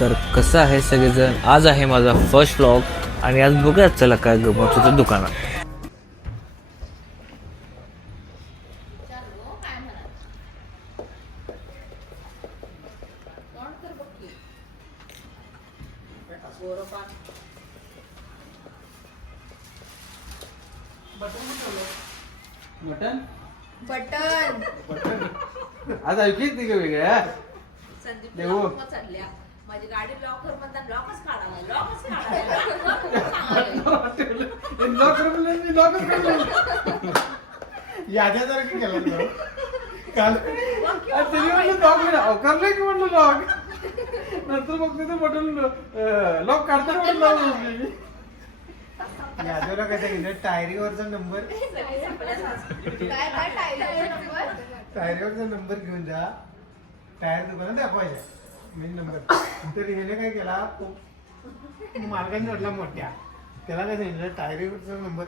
तर कसं आहे सगळेजण, आज आहे माझा फर्स्ट व्लॉग आणि आज बघा चला काय गमत होतं दुकानात. मटन बटन आज ऐकलीच नाही का वेगळ्या संदीप देऊ. लॉक चढल्या माझी गाडी लॉकर म्हणतात लॉकच काढायला याच्यासारखं केलं काल तुम्ही म्हणलं लॉक अवकारलं की म्हणलं लॉक नंतर मग तिथे बटन लॉक काढताना म्हणून लावून यादवला कसं गेलं टायरीवरचा नंबर टायरीवरचा नंबर घेऊन जा टायर दुकानात दाखवायचा मेन नंबर. तर हिने काय केला मालकाने जोडला मोठ्या त्याला काय सांगितलं टायरीवरचा नंबर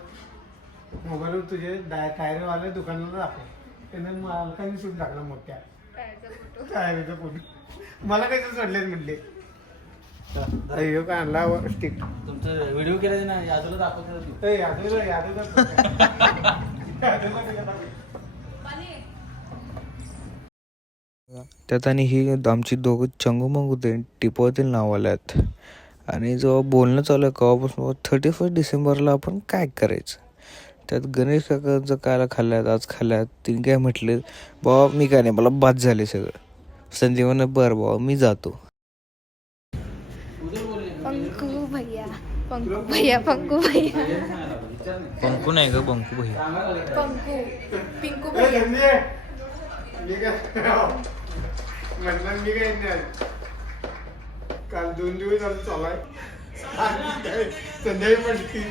मोबाईलवर तुझे टायरवाल्या दुकानाला दाखव. त्याने मालकाने सूट टाकला मोठ्या टायरचा फोटो मला काय सोडलेच म्हणले अय्यो काय आणला स्टिक तुमचं व्हिडिओ केला ना यादूला दाखवतो. यादवला त्यात आणि ही आमची दोघं चंगूमंगू ते टिपवतील नावाला आहेत. आणि जेव्हा बोलणं चालू आहे केव्हापासून 31 डिसेंबरला आपण काय करायचं. त्यात गणेश काकांचं कायला खाल्ल्यात आज खाल्ल्यात. तिने काय म्हटले बाबा मी काय नाही मला बाद झाले सगळं. संजीवनं बरं बाबा मी जातो. पंकू भैया पंकू भैया पंकू भैया पंकू नाही ग पंकू भैया. पंकू पिंकू भैया म्हटलं मी काय नाही काल 2 दिवस झालं चालू आहे संध्याकाळी पडली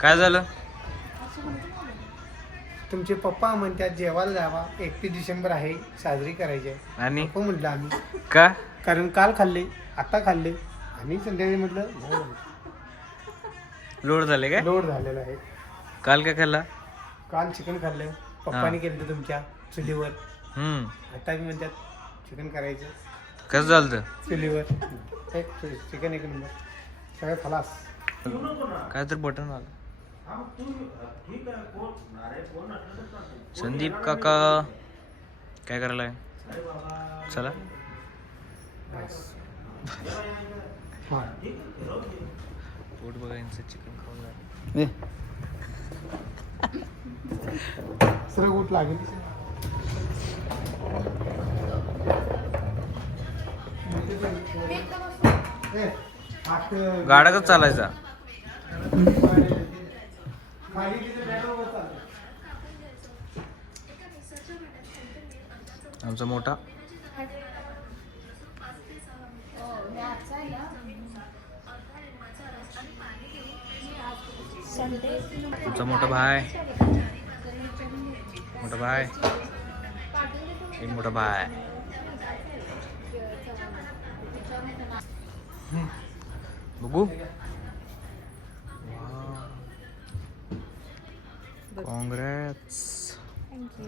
काय झालं. तुमचे पप्पा म्हणतात जेवायला जावा 31 डिसेंबर आहे साजरी करायची आहे आणि नको म्हटलं आम्ही का कारण काल खाल्ले आता खाल्ले आणि संध्याकाळी म्हटलं लोड झाले काय. लोड झालेला आहे. काल काय खाल्ला. काल चिकन खाल्लं पप्पानी केलं तुमच्या चुलीवर. हम्म आता मी म्हणतात चिकन करायचं कसं झालं. चुलीवर चिकन एक नंबर सगळं खलास. काय तर बटन आलं. संदीप काका काय करायलाय चला. पोट बघा यांचं चिकन खाऊन झालं. सर कुठ लागेल गाडा कसं चालायचा. आमचा मोठा तुमचा मोठा भाई एक मोठा भाई. बघू काँग्रेस. थँक्यू.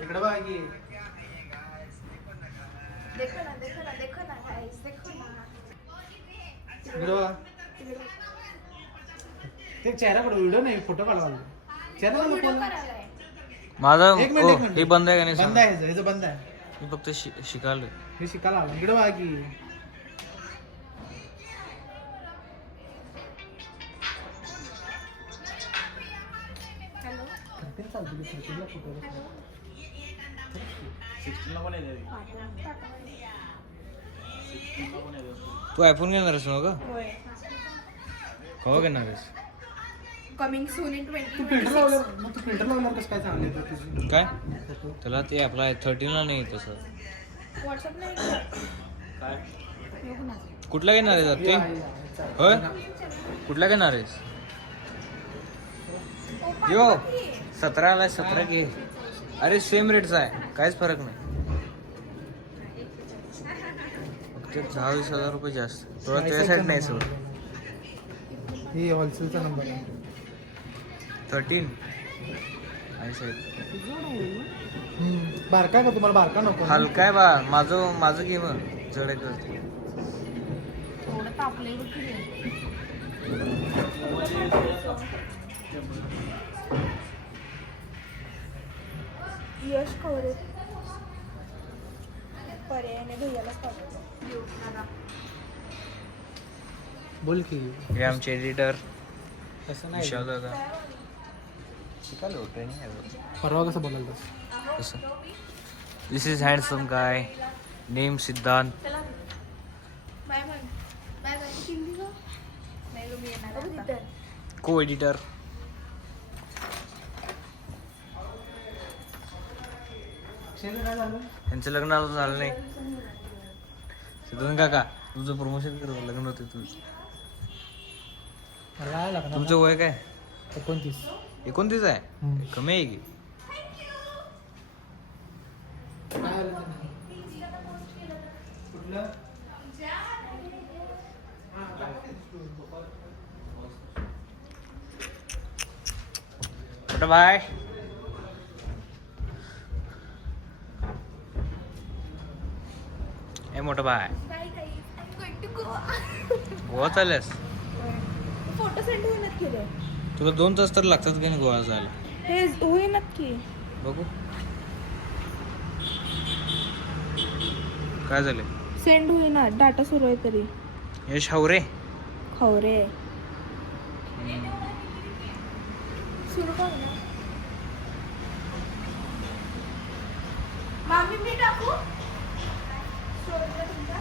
इकडे बघा की देखो ना देखो ना देखो ना गाइस देखो ना. इकडे बघा ते चेहरा कुठं व्हिडिओ नाही फोटो काढवा चेहरा व्हिडिओ करायलाय. माझा एक मिनिट हे बंद आहे का नाही बंद सांग. आहे ह्याचं बंद आहे मी फक्त शिकालोय. हे शिकायला आलं इकडे बघा की हॅलो तू आयफोन घेणार आहेस ना का होय. केव्हा घेणार आहेस. कमिंग सून इन तू फिल्टर 2026. लावल्यावर मग तू फिल्टर लावल्यावर कसं काय चांगलं येतं तुझी काय त्याला ते आपला 13 नाही तसं. व्हॉट्सअपला कुठला घेणार आहेस ते होय कुठला घेणार आहेस. यो 17 आलाय 17 घे. अरे सेम रेटचा आहे काहीच फरक नाही. ते 10-20 हजार रुपये जास्त तुला त्यासाठी नाही सोड. ही होलसेलचा नंबर आहे. 13 आणि साहेब बारका का तुम्हाला बारका नको ना? हलकाय बा माझं घे मग जड आहे. थोडं तापलंय बघ की रे. यश खवरे पर्यायाने भैयालाच पाठवतो. बोल की. हे आमचे एडिटर तसं नाही विशाल दादा शिकायला ट्रेनिंग आहे परवा कसं बोलायला कसं. This is handsome guy name Siddhant. Bye म्हण. Bye bye. चिंदी गं. नाही गं, मी येणार बघ आता. तिथं. को एडिटर. काय झालं? यांचं लग्न अजून झालं नाही. सिद्धांत काका तुझं प्रमोशन करतो लग्न होते तुझं. मला काय लागणार तुमचं वय काय 29. 29 आहे. कमी आहे की. काय झालं त्यांना? कुठलं? मोठं बाय. ए मोठं bye bye guys. I'm going to go. Goa चालल्यास. फोटो सेंड होईनात की रे. तुला 2 तास तर लागतात का नाही गोवा जायला. हे होईनात की. बघू काय झाले. सेंड होईना. डाटा सुरू आहे तरी. यश हावरे. खवरे सुरू कर ना. मामी मी टाकू स्टोरीला तुमच्या.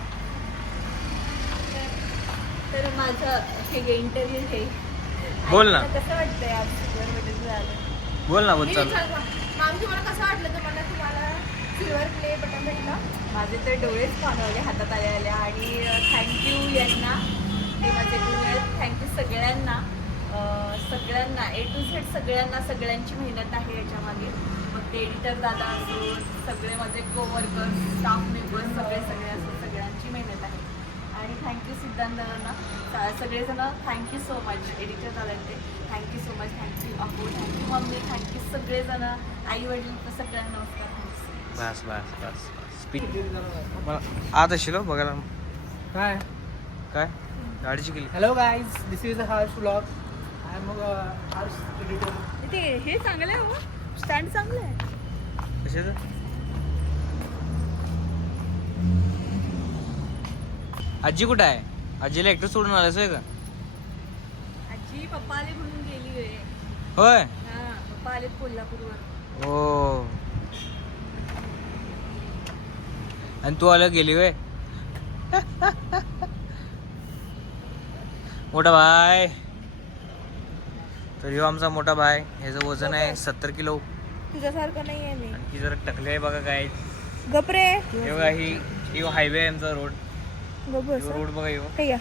तर माझं हे इंटरव्ह्यू हे बोल ना. आता कसं वाटतंय आज सिल्वर मेडल झालं. बोल ना बोल मी चाल. विचारलं, मामी तुम्हाला कसं वाटलं तुम्हाला सिल्वर प्ले बटन भेटलं. माझे तर डोळेच पाणवले हातात आले आणि थँक्यू यांना, ते माझे गुरु आहेत. थँक्यू सगळ्यांना सगळ्यांना A to Z सगळ्यांना. सगळ्यांची मेहनत आहे याच्यामागे. मग ते एडिटर दादा असो, सगळे माझे कोवर्कर्स, स्टाफ मेंबर्स, सगळे असो, सगळ्यांची मेहनत आहे. आणि थँक्यू सिद्धांत दादांना. सगळेजण थँक्यू सो मच. एडिटर दादांचे thank you so much. Thank you Appu, thank you mummy, thank you सगळेजण, आई वडील, सगळ्यांना नमस्कार. थँक्यू. बस बस बस स्पीड मला आता शिलो बघायला. काय? काय गाडीची केली. Hello guys, this is a Harsh vlog. I am Harsh editor. ते हे चांगलं आहे हो, स्टँड चांगलं आहे. कशाचं. आजी कुठं आहे. आजीला एकटं सोडून आलायस होय का. आजी पप्पा आले म्हणून गेली वे. होय. हा, पप्पा आलेत कोल्हापूरवर. हो आणि तू आलं गेली वे. मोठा भाई. तर ह्यो आमचा मोठा भाई. ह्याचं वजन आहे 70 किलो. तुझ्यासारखं नाही आहे मी. आणखी जरा टकले आहे बघा काय. गपरे हे बघा ही हायवे आहे आमचा रोड. गबस रोड बघा ह्यो. हे घ्या.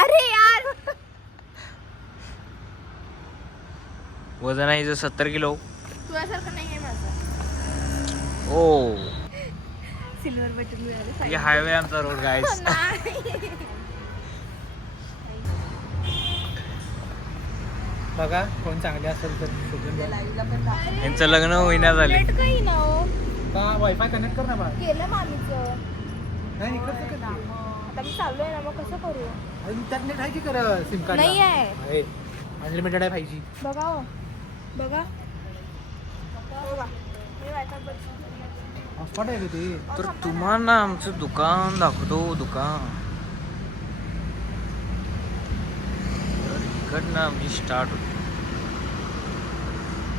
अरे यार वजन आहे हिचं 70 किलो. तुझ्यासारखं नाही आहे माझं. ओ सिल्वर बटन मिळालं. हे हायवे आमचा रोड गाईस. बघा कोण चांगले असेल तर शोधून द्या. लाईव्हला पण दाखव. यांचं लग्न होईना झाले. नेट काही ना हो. का वायफाय कनेक्ट कर ना बा. केलं मामीचं. नाही इकडचं कर. आता मी चाललोय ना, मग कसं करू. अजून त्यात नेट आहे की कर सिम कार्ड. नाही आहे. अनलिमिटेड आहे 5G. बघा हो. बघा बघा मी वायफाय बंद. हॉटस्पॉट आहे का ते. तर तुम्हाला आमचं दुकान दाखवतो. दुकान तर इकडनं आमची स्टार्ट होती.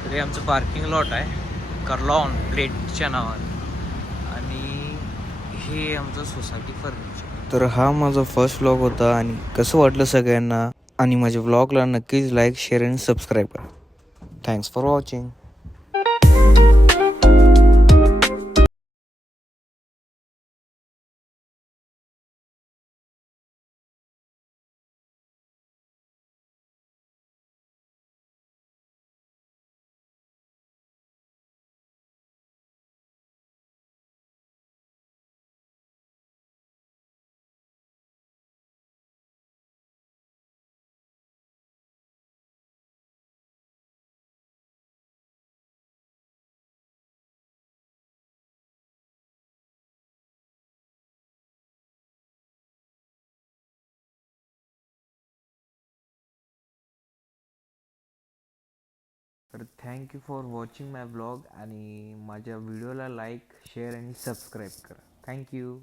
तर हे आमचं पार्किंग लॉट आहे कर्लॉन प्लेटच्या नावाने. आणि हे आमचं सोसायटी फर्निचर. तर हा माझा फर्स्ट व्लॉग होता. आणि कसं वाटलं सगळ्यांना. आणि माझ्या व्लॉगला नक्कीच लाईक शेअर आणि सबस्क्राईब करा. Thanks for watching. तर thank you for watching my blog आणि माझ्या व्हिडिओला लाईक शेअर आणि सबस्क्राईब करा. थँक्यू.